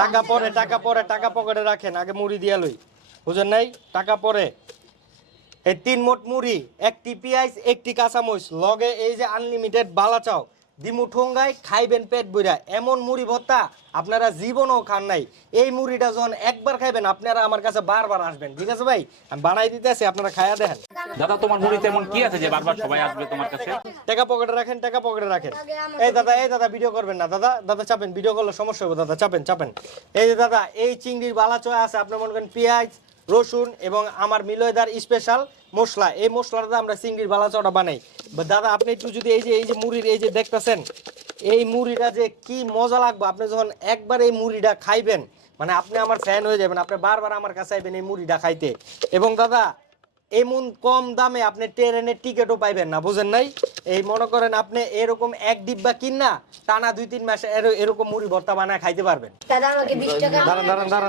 টাকা পরে টাকা পকেটে রাখেন, আগে মুড়ি দিয়া লই। বুঝেন নাই? টাকা পরে। এই 3 মোট মুড়ি, একটি পেঁয়াজ, একটি কাঁচামরিচ, লগে এই যে আনলিমিটেড বালা চাও দিমু ঠোঙ্গায়, খাইবেন পেট বইরা। এমন মুড়ি ভর্তা আপনারা জীবনও খান নাই। এই মুড়িটা যখন একবার খাইবেন আপনারা আমার কাছে বারবার আসবেন। ঠিক আছে ভাই, আমি বানাই দিতেছি, আপনারা খাইয়া দেখেন। দাদা তোমার মুড়িতে এমন কি আছে যে বারবার সবাই আসবে তোমার কাছে? টাকা পকেটে রাখেন, টাকা পকেটে রাখেন। এই দাদা ভিডিও করবেন না দাদা, দাদা চাপেন, ভিডিও করলে সমস্যা হবে দাদা, চাপেন। এই যে দাদা, এই চিংড়ির বালা চয় আছে, আপনার মনে করেন পেঁয়াজ, রসুন এবং আমার মিলয়দার স্পেশাল মশলা। এই মশলাটা আমরা চিংড়ির বালা চওটা বানাই। দাদা আপনি একটু যদি এই যে মুড়ির এই যে দেখতেছেন, এই মুড়িটা যে কি মজা লাগবে, আপনি যখন একবার এই মুড়িটা খাইবেন মানে আপনি আমার ফ্যান হয়ে যাবেন, আপনি বারবার আমার কাছে আইবেন এই মুড়িটা খাইতে। এবং দাদা এমন কম দামে আপনি ট্রেনের টিকিটও পাইবেন না, বুঝেন নাই? এই মনে করেন আপনি এরকম এক ডিব্বা কিনা টানা 2-3 মাস এরকম মুড়ি ভর্তা বানায় খাইতে পারবেন।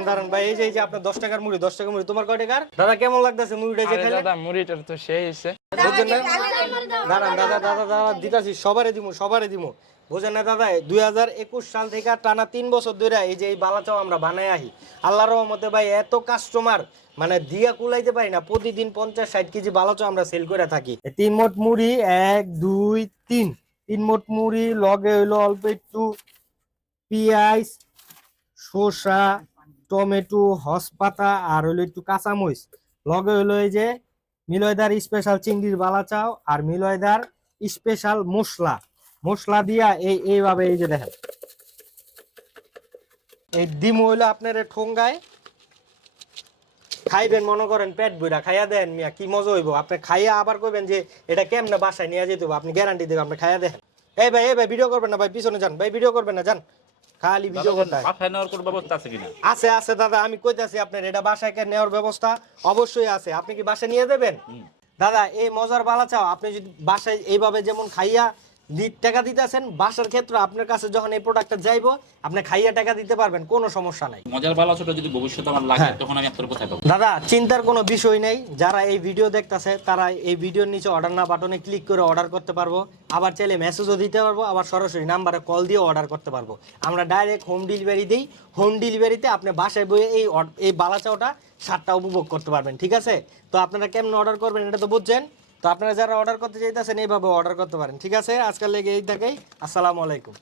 দাঁড়ান ভাই, এই যে আপনার 10 টাকার মুড়ি, 10 টাকার মুড়ি। তোমার কয় টাকার? দাদা কেমন লাগতেছে মুড়িটা যে খাইলে? দাদা মুড়িটা তো সেই হইছে। বুঝছেন না? দাঁড়ান দাদা দিতাছি, সবারে দিমু। বুঝেন না দাদা, 2021 সাল থেকে টানা 3 বছর ধরে এই যে এই বালাচাও আমরা বানাই আহি। আল্লাহর রহমতে ভাই এত কাস্টমার মানে দিয়া কুলাইতে পারি না, প্রতিদিন 50-60 কেজি বালাচাও আমরা সেল করে থাকি। 3 মোট মুড়ি, 1 2 3 মোট মুড়ি, লগে হইলো অল্প একটু পেঁয়াজ, শসা, টমেটো, হসপাতা আর হইলো একটু কাঁচামরিচ, লগে হইলো এই যে মিলয়দার স্পেশাল চিংড়ির বালাচাও আর মিলয়দার স্পেশাল মশলা দিয়া এইভাবে এই যে দেখেন এই ডিম হইলো আপনার ঠোঙ্গায় খাইবেন, মনে করেন পেট বইরা খাইয়া দেন মিয়া, কি মজা হইব। আপনি খাইয়া আবার কইবেন যে এটা কেমনে বাসায় নিয়ে যেতে হবে, আপনি গ্যারান্টি দেবেন। আপনি খাইয়া দেখেন। এই ভাই ভিডিও করবেন না ভাই, পিছনে যান ভাই, ভিডিও করবেন না, যান। খালি ভিডিও করতে বাসায় নেওয়ার কোনো ব্যবস্থা আছে কিনা? আছে দাদা, আমি কইতাছি আপনার এটা বাসায় নেওয়ার ব্যবস্থা অবশ্যই আছে। আপনি কি বাসায় নিয়ে দেবেন? দাদা এই মজার বালাচাও আপনি যদি বাসায় এইভাবে যেমন খাইয়া টাকা দিতেছেন, বাসার ক্ষেত্রে আপনার কাছে যখন এই প্রোডাক্টটা যাইবো আপনি খাইয়া টাকা দিতে পারবেন, কোনো সমস্যা নাই। মজার বালা ছোট যদি ভবিষ্যতে আমার লাগে তখন আমি আপনার কোথায় পাবো? দাদা চিন্তার কোনো বিষয় নেই, যারা এই ভিডিও দেখতেছে তারা এই ভিডিওর নিচে অর্ডার না বাটনে ক্লিক করে অর্ডার করতে পারবো, আবার চাইলে মেসেজও দিতে পারবো, আবার সরাসরি নাম্বারে কল দিয়ে অর্ডার করতে পারবো। আমরা ডাইরেক্ট হোম ডেলিভারি দিই। হোম ডেলিভারিতে আপনি বাসায় বইয়ে এই বালাচাওটা স্বাদটা উপভোগ করতে পারবেন। ঠিক আছে? তো আপনারা কেমন অর্ডার করবেন এটা তো বুঝছেন। তো আপনারা যারা অর্ডার করতে চাইতেছেন এইভাবে অর্ডার করতে পারেন। ঠিক আছে, আজকাল লেগে এই থাকেই। আসসালামু আলাইকুম।